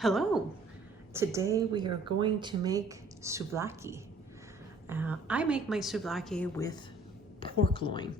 Hello! Today we are going to make souvlaki. I make my souvlaki with pork loin.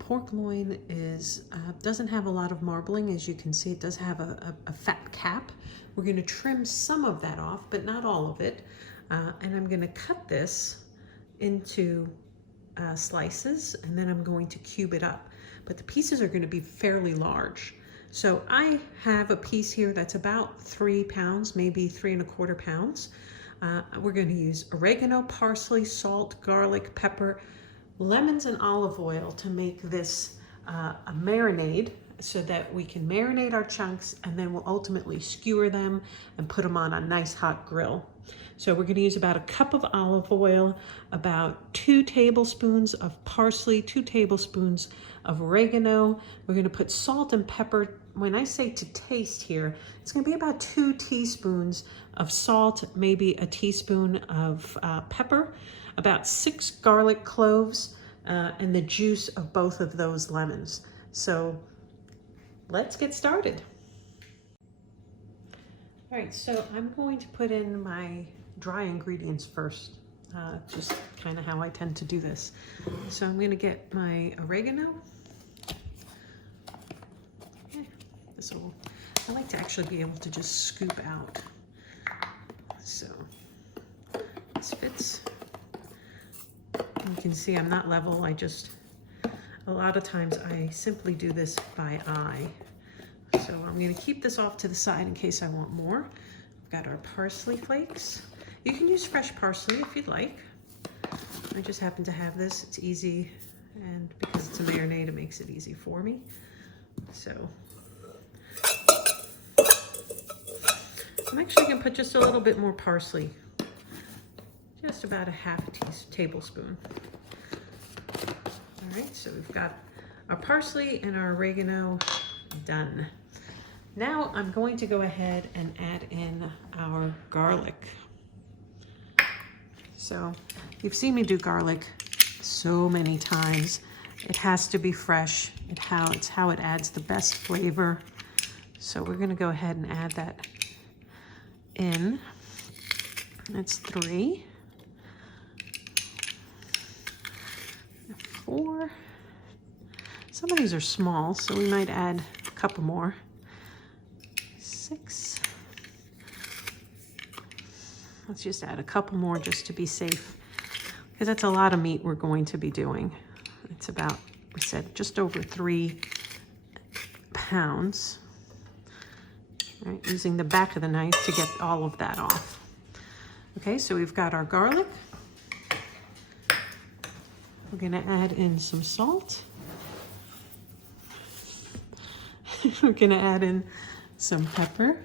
Pork loin doesn't have a lot of marbling. As you can see, it does have a fat cap. We're going to trim some of that off, but not all of it. And I'm going to cut this into slices, and then I'm going to cube it up. But the pieces are going to be fairly large. So I have a piece here that's about 3 pounds, maybe 3¼ pounds. We're going to use oregano, parsley, salt, garlic, pepper, lemons, and olive oil to make this a marinade so that we can marinate our chunks, and then we'll ultimately skewer them and put them on a nice hot grill. So we're going to use about 1 cup of olive oil, about 2 tablespoons of parsley, 2 tablespoons of oregano. We're going to put salt and pepper. When I say to taste here, it's going to be about 2 teaspoons of salt, maybe a teaspoon of pepper, about 6 garlic cloves, and the juice of both of those lemons. So let's get started. All right, so I'm going to put in my dry ingredients first, just kind of how I tend to do this. So I'm going to get my oregano. I like to actually be able to just scoop out. So this fits. You can see I'm not level. A lot of times I simply do this by eye. So I'm going to keep this off to the side in case I want more. We've got our parsley flakes. You can use fresh parsley if you'd like. I just happen to have this. It's easy, and because it's a marinade, it makes it easy for me. So I'm actually going to put just a little bit more parsley, just about 1/2 tablespoon. All right, so we've got our parsley and our oregano done. Now I'm going to go ahead and add in our garlic. So you've seen me do garlic so many times. It has to be fresh. It's how it adds the best flavor. So we're going to go ahead and add that in. That's 3, 4. Some of these are small, so we might add a couple more. 6. Let's just add a couple more just to be safe, because that's a lot of meat we're going to be doing. It's about, we said, just over 3 pounds. All right, using the back of the knife to get all of that off. Okay, so we've got our garlic. We're going to add in some salt. We're going to add in some pepper.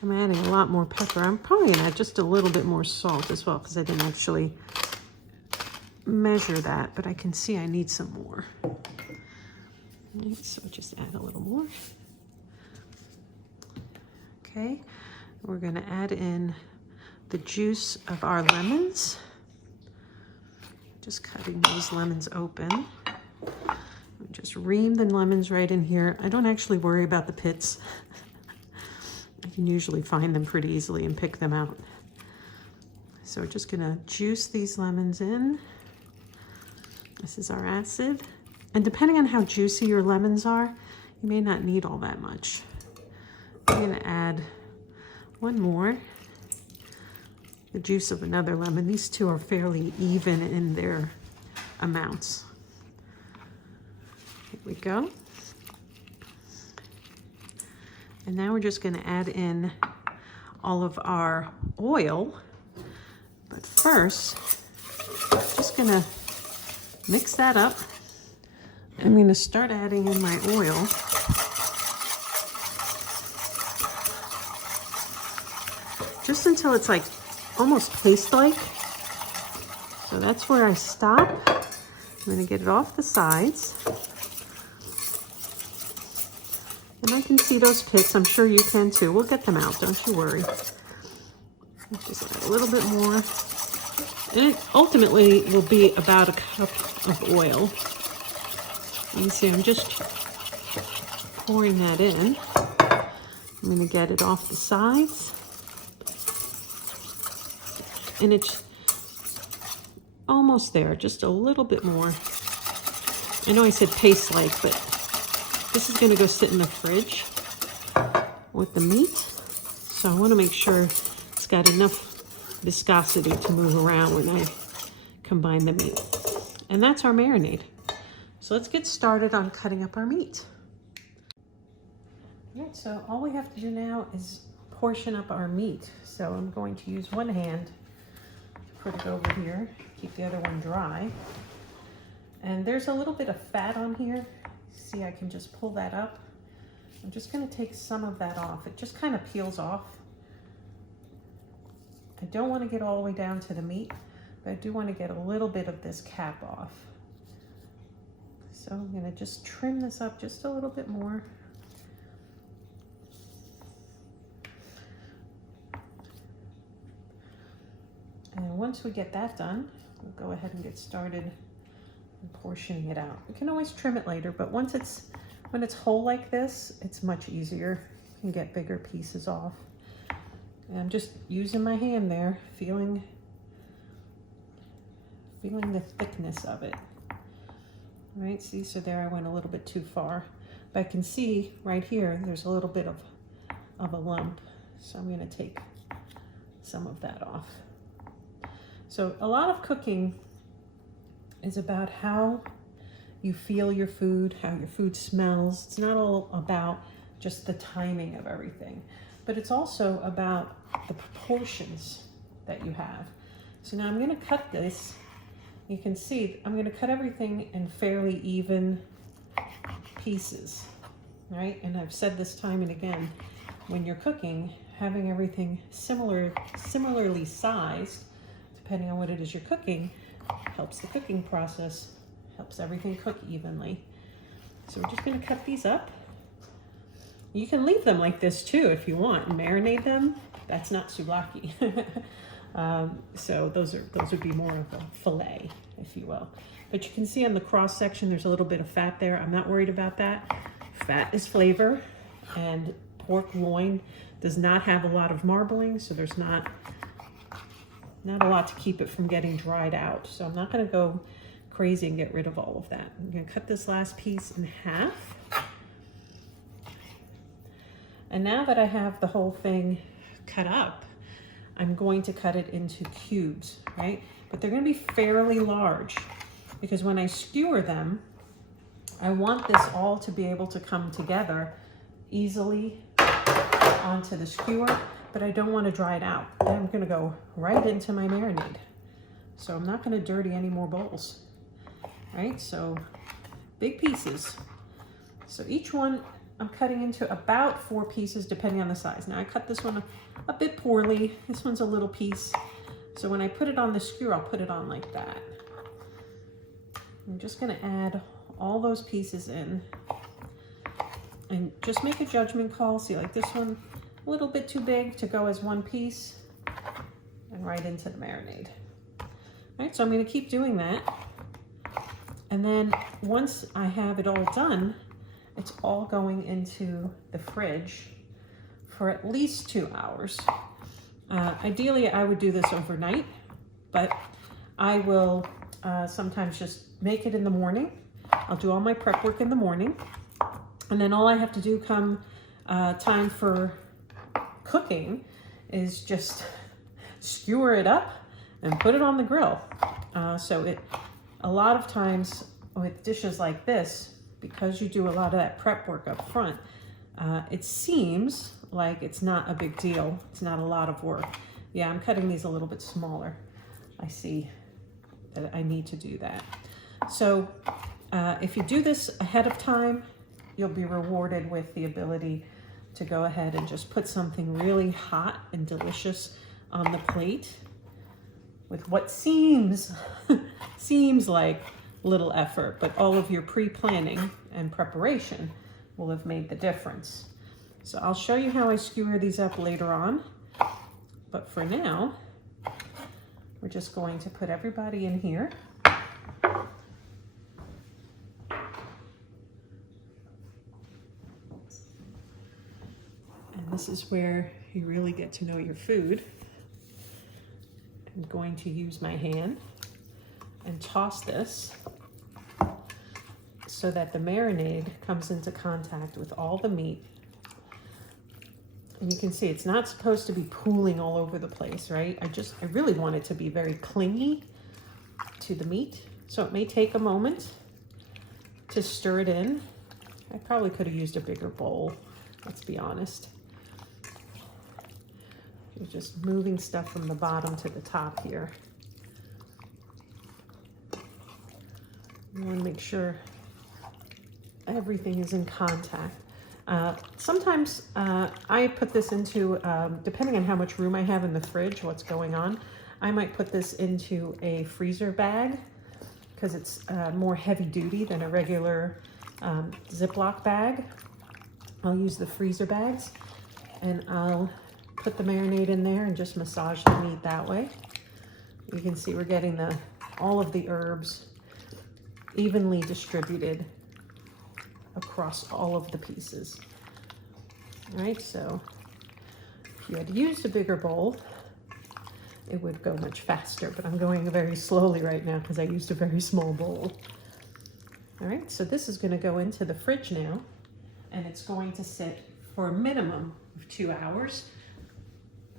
I'm adding a lot more pepper. I'm probably going to add just a little bit more salt as well, because I didn't actually measure that, but I can see I need some more. So just add a little more. Okay, we're going to add in the juice of our lemons. Just cutting those lemons open. Just ream the lemons right in here. I don't actually worry about the pits. I can usually find them pretty easily and pick them out. So we're just going to juice these lemons in. This is our acid. And depending on how juicy your lemons are, you may not need all that much. I'm going to add 1 more. The juice of another lemon. These two are fairly even in their amounts. Here we go. And now we're just going to add in all of our oil. But first, just going to mix that up. I'm going to start adding in my oil. Just until it's like almost paste-like. So that's where I stop. I'm going to get it off the sides. And I can see those pits. I'm sure you can too. We'll get them out, don't you worry. Just add a little bit more. And it ultimately will be about a cup of oil. You can see I'm just pouring that in. I'm going to get it off the sides. And it's almost there, just a little bit more. I know I said paste-like, but this is going to go sit in the fridge with the meat. So I want to make sure it's got enough viscosity to move around when I combine the meat. And that's our marinade. So let's get started on cutting up our meat. All right, so all we have to do now is portion up our meat. So I'm going to use one hand to put it over here, keep the other one dry. And there's a little bit of fat on here. See, I can just pull that up. I'm just going to take some of that off. It just kind of peels off. I don't want to get all the way down to the meat, but I do want to get a little bit of this cap off. So I'm going to just trim this up just a little bit more. And once we get that done, we'll go ahead and get started portioning it out. You can always trim it later, but when it's whole like this, it's much easier. You can get bigger pieces off. And I'm just using my hand there, feeling the thickness of it. All right, see, so there I went a little bit too far. But I can see right here, there's a little bit of a lump. So I'm gonna take some of that off. So a lot of cooking is about how you feel your food, how your food smells. It's not all about just the timing of everything, but it's also about the proportions that you have. So now I'm going to cut this. You can see I'm going to cut everything in fairly even pieces, right? And I've said this time and again, when you're cooking, having everything similarly sized, depending on what it is you're cooking, helps the cooking process, helps everything cook evenly. So we're just going to cut these up. You can leave them like this too if you want and marinate them. That's not souvlaki. So those would be more of a fillet, if you will. But you can see on the cross section there's a little bit of fat there. I'm not worried about that. Fat is flavor, and pork loin does not have a lot of marbling, so there's not a lot to keep it from getting dried out. So I'm not going to go crazy and get rid of all of that. I'm going to cut this last piece in half. And now that I have the whole thing cut up, I'm going to cut it into cubes, right? But they're going to be fairly large because when I skewer them, I want this all to be able to come together easily onto the skewer, but I don't want to dry it out. And I'm going to go right into my marinade. So I'm not going to dirty any more bowls, right? So big pieces. So each one I'm cutting into about 4 pieces depending on the size. Now I cut this one a bit poorly. This one's a little piece. So when I put it on the skewer, I'll put it on like that. I'm just going to add all those pieces in and just make a judgment call. See, like this one, a little bit too big to go as one piece, and right into the marinade. All right, so I'm going to keep doing that. And then once I have it all done, it's all going into the fridge for at least 2 hours. Ideally, I would do this overnight, but I will sometimes just make it in the morning. I'll do all my prep work in the morning, and then all I have to do come time for cooking is just skewer it up and put it on the grill. A lot of times with dishes like this, because you do a lot of that prep work up front, it seems like it's not a big deal. It's not a lot of work. Yeah, I'm cutting these a little bit smaller. I see that I need to do that. So if you do this ahead of time, you'll be rewarded with the ability to go ahead and just put something really hot and delicious on the plate with what seems like little effort, but all of your pre-planning and preparation will have made the difference. So I'll show you how I skewer these up later on, but for now, We're just going to put everybody in here. And this is where you really get to know your food. I'm going to use my hand and toss this so that the marinade comes into contact with all the meat. And you can see it's not supposed to be pooling all over the place, right? I really want it to be very clingy to the meat. So it may take a moment to stir it in. I probably could have used a bigger bowl, let's be honest. You're just moving stuff from the bottom to the top here. You want to make sure everything is in contact. Sometimes I put this into, depending on how much room I have in the fridge, what's going on, I might put this into a freezer bag because it's more heavy duty than a regular Ziploc bag. I'll use the freezer bags and I'll put the marinade in there and just massage the meat that way. You can see we're getting all of the herbs evenly distributed across all of the pieces. All right, so if you had used a bigger bowl, it would go much faster, but I'm going very slowly right now because I used a very small bowl. All right, so this is going to go into the fridge now, and it's going to sit for a minimum of 2 hours,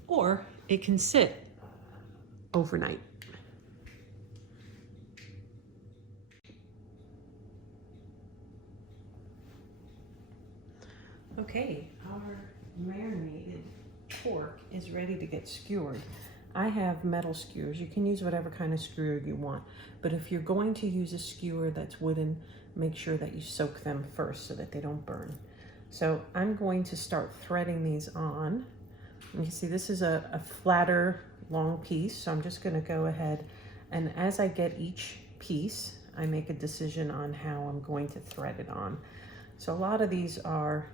or it can sit overnight. Okay, our marinated pork is ready to get skewered. I have metal skewers. You can use whatever kind of skewer you want, but if you're going to use a skewer that's wooden, make sure that you soak them first so that they don't burn. So I'm going to start threading these on. You can see this is a flatter, long piece, so I'm just gonna go ahead, and as I get each piece, I make a decision on how I'm going to thread it on. So a lot of these are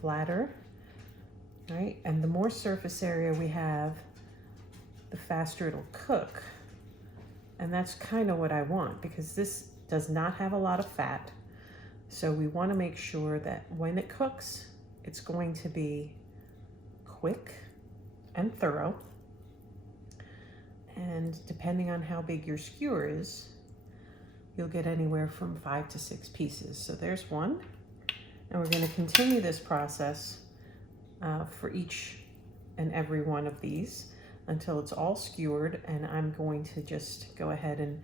flatter, right? And the more surface area we have, the faster it'll cook. And that's kind of what I want because this does not have a lot of fat. So we want to make sure that when it cooks, it's going to be quick and thorough. And depending on how big your skewer is, you'll get anywhere from 5 to 6 pieces. So there's one. And we're going to continue this process for each and every one of these until it's all skewered, and I'm going to just go ahead and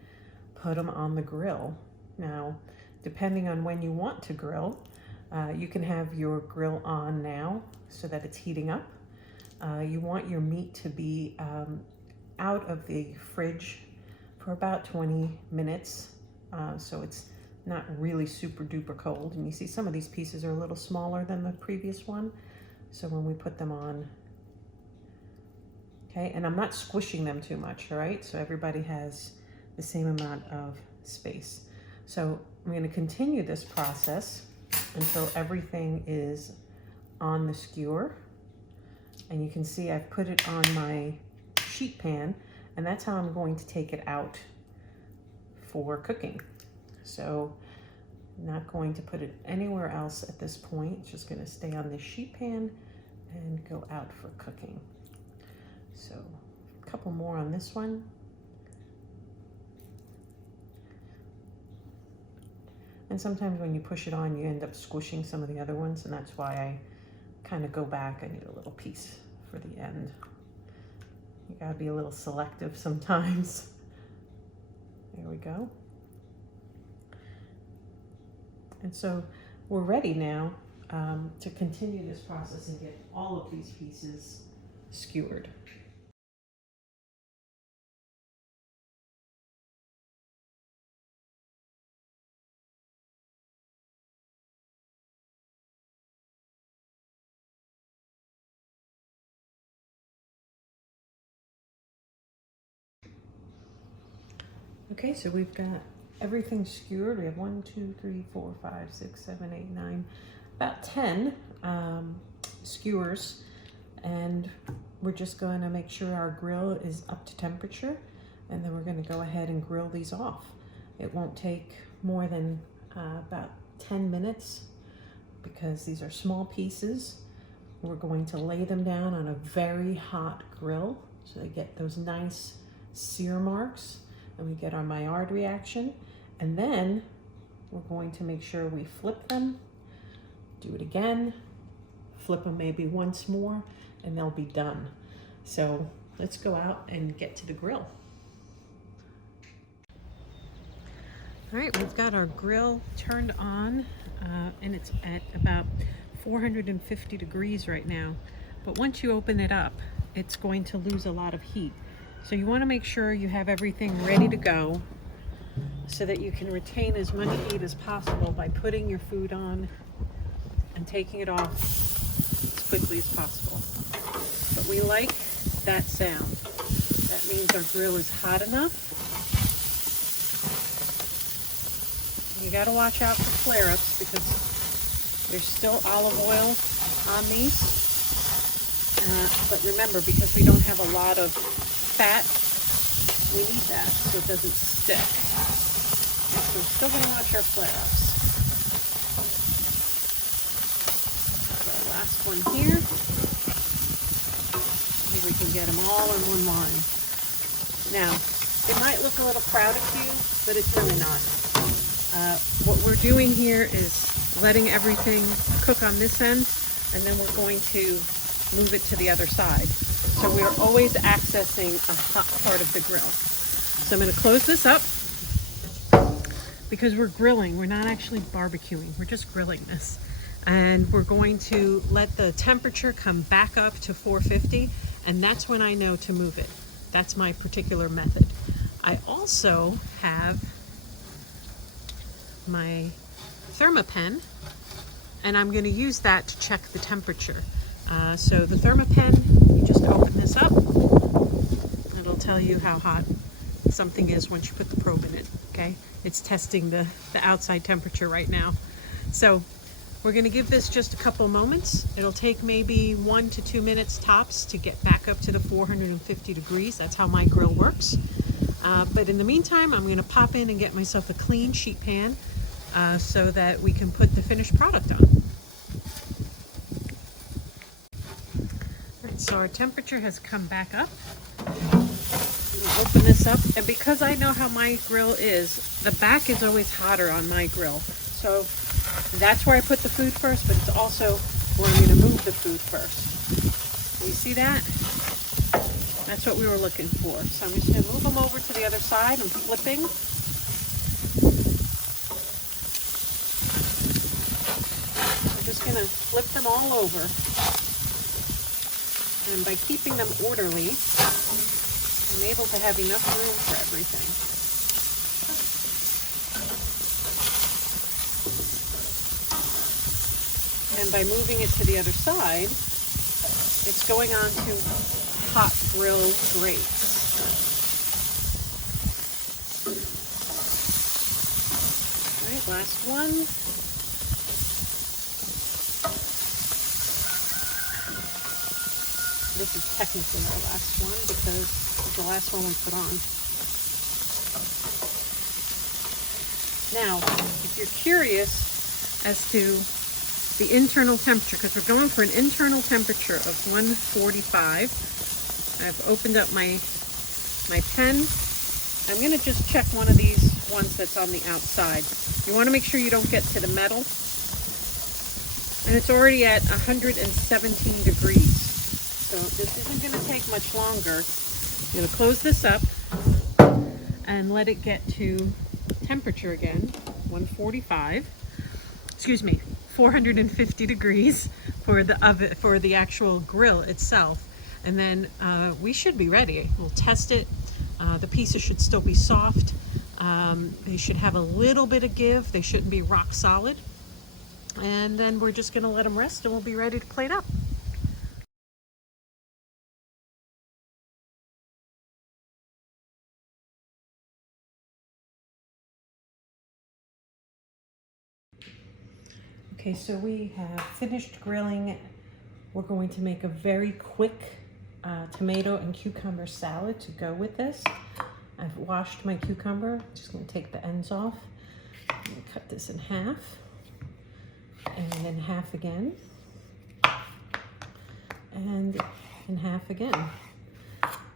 put them on the grill. Now, depending on when you want to grill, you can have your grill on now so that it's heating up. You want your meat to be out of the fridge for about 20 minutes, so it's not really super duper cold. And you see some of these pieces are a little smaller than the previous one. So when we put them on, okay, and I'm not squishing them too much, all right? So everybody has the same amount of space. So I'm gonna continue this process until everything is on the skewer. And you can see I've put it on my sheet pan, and that's how I'm going to take it out for cooking. So I'm not going to put it anywhere else at this point. It's just going to stay on this sheet pan and go out for cooking. So a couple more on this one. And sometimes when you push it on, you end up squishing some of the other ones, and that's why I kind of go back. I need a little piece for the end. You gotta be a little selective sometimes. There we go. And so we're ready now to continue this process and get all of these pieces skewered. Okay, so we've got everything skewered. We have 1, 2, 3, 4, 5, 6, 7, 8, 9, about 10 skewers, and we're just going to make sure our grill is up to temperature, and then we're going to go ahead and grill these off. It won't take more than about 10 minutes because these are small pieces. We're going to lay them down on a very hot grill so they get those nice sear marks and we get our Maillard reaction. And then we're going to make sure we flip them, do it again, flip them maybe once more, and they'll be done. So let's go out and get to the grill. All right, we've got our grill turned on and it's at about 450 degrees right now. But once you open it up, it's going to lose a lot of heat. So you want to make sure you have everything ready to go so that you can retain as much heat as possible by putting your food on and taking it off as quickly as possible. But we like that sound. That means our grill is hot enough. You got to watch out for flare-ups because there's still olive oil on these. But remember, because we don't have a lot of fat, we need that so it doesn't stick. And so we're still going to watch our flare-ups. So last one here. I think we can get them all in one line. Now, it might look a little crowded to you, but it's really not. What we're doing here is letting everything cook on this end, and then we're going to move it to the other side. So we're always accessing a hot part of the grill. So I'm going to close this up because we're grilling. We're not actually barbecuing. We're just grilling this. And we're going to let the temperature come back up to 450, and that's when I know to move it. That's my particular method. I also have my Thermapen, and I'm going to use that to check the temperature. So the Thermapen, you just open this up. It'll tell you how hot something is once you put the probe in it, okay? It's testing the outside temperature right now. So we're going to give this just a couple moments. It'll take maybe 1 to 2 minutes tops to get back up to the 450 degrees. That's how my grill works. But in the meantime, I'm going to pop in and get myself a clean sheet pan so that we can put the finished product on. All right, so our temperature has come back up. Open this up, and because I know how my grill is, the back is always hotter on my grill. So that's where I put the food first, but it's also where I'm going to move the food first. You see that? That's what we were looking for. So I'm just going to move them over to the other side. I'm flipping. I'm just going to flip them all over. And by keeping them orderly, I'm able to have enough room for everything. And by moving it to the other side, it's going on to hot grill grates. All right, last one. This is technically our last one because it's the last one we put on. Now, if you're curious as to the internal temperature, because we're going for an internal temperature of 145. I've opened up my pen. I'm going to just check one of these ones that's on the outside. You want to make sure you don't get to the metal. And it's already at 117 degrees. So this isn't going to take much longer. I'm going to close this up and let it get to temperature again, 145. Excuse me. 450 degrees for the oven, for the actual grill itself, and then we should be ready. We'll test it. The pieces should still be soft. They should have a little bit of give. They shouldn't be rock solid. And then we're just going to let them rest, and we'll be ready to plate up. Okay, so we have finished grilling. We're going to make a very quick tomato and cucumber salad to go with this. I've washed my cucumber. Just going to take the ends off. I'm going to cut this in half, and then half again, and in half again.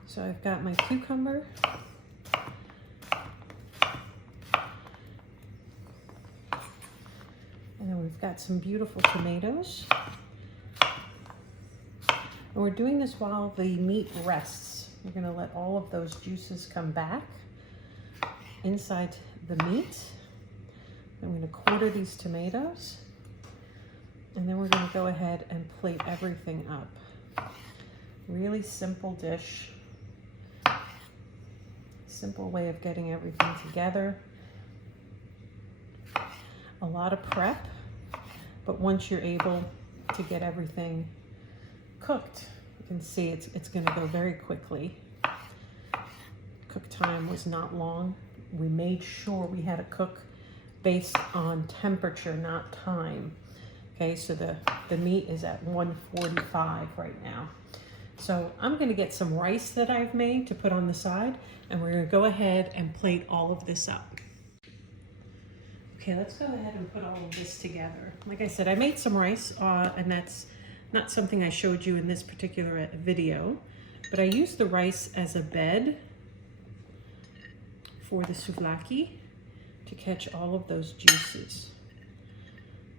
So I've got my cucumber. And then we've got some beautiful tomatoes. And we're doing this while the meat rests. We're going to let all of those juices come back inside the meat. I'm going to quarter these tomatoes. And then we're going to go ahead and plate everything up. Really simple dish. Simple way of getting everything together. A lot of prep, but once you're able to get everything cooked, you can see it's going to go very quickly. Cook time was not long. We made sure we had to cook based on temperature, not time. Okay, so the meat is at 145 right now. So I'm going to get some rice that I've made to put on the side, and we're going to go ahead and plate all of this up. Okay, let's go ahead and put all of this together. Like I said, I made some rice, and that's not something I showed you in this particular video, but I used the rice as a bed for the souvlaki to catch all of those juices.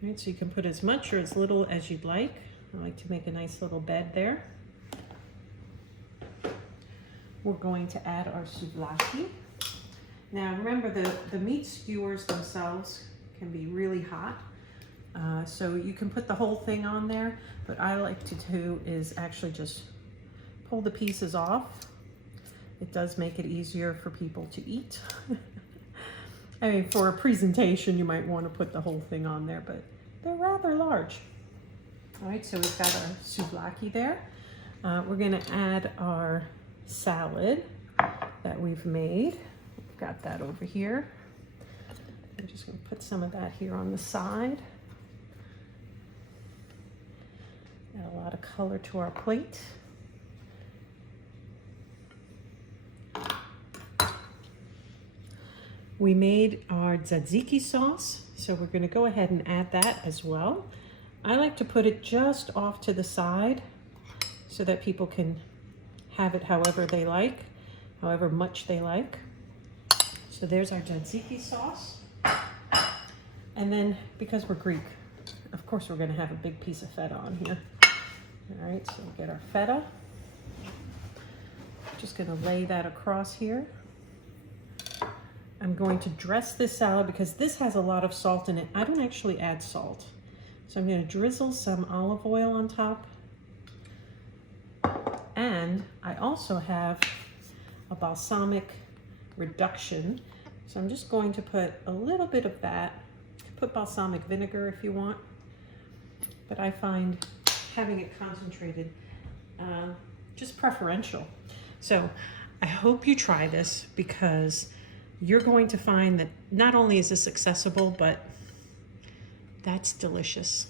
All right, so you can put as much or as little as you'd like. I like to make a nice little bed there. We're going to add our souvlaki. Now remember, the meat skewers themselves can be really hot, so you can put the whole thing on there, but I like to do is actually just pull the pieces off. It does make it easier for people to eat. I mean, for a presentation, you might want to put the whole thing on there, but they're rather large. All right, so we've got our souvlaki there. We're going to add our salad that we've made. We've got that over here. I'm just going to put some of that here on the side. Add a lot of color to our plate. We made our tzatziki sauce, so we're going to go ahead and add that as well. I like to put it just off to the side so that people can have it however they like, however much they like. So there's our tzatziki sauce. And then, because we're Greek, of course we're going to have a big piece of feta on here. All right, so we'll get our feta. Just going to lay that across here. I'm going to dress this salad because this has a lot of salt in it. I don't actually add salt. So I'm going to drizzle some olive oil on top. And I also have a balsamic reduction. So I'm just going to put a little bit of that. You can put balsamic vinegar if you want. But I find having it concentrated just preferential. So I hope you try this because you're going to find that not only is this accessible, but that's delicious.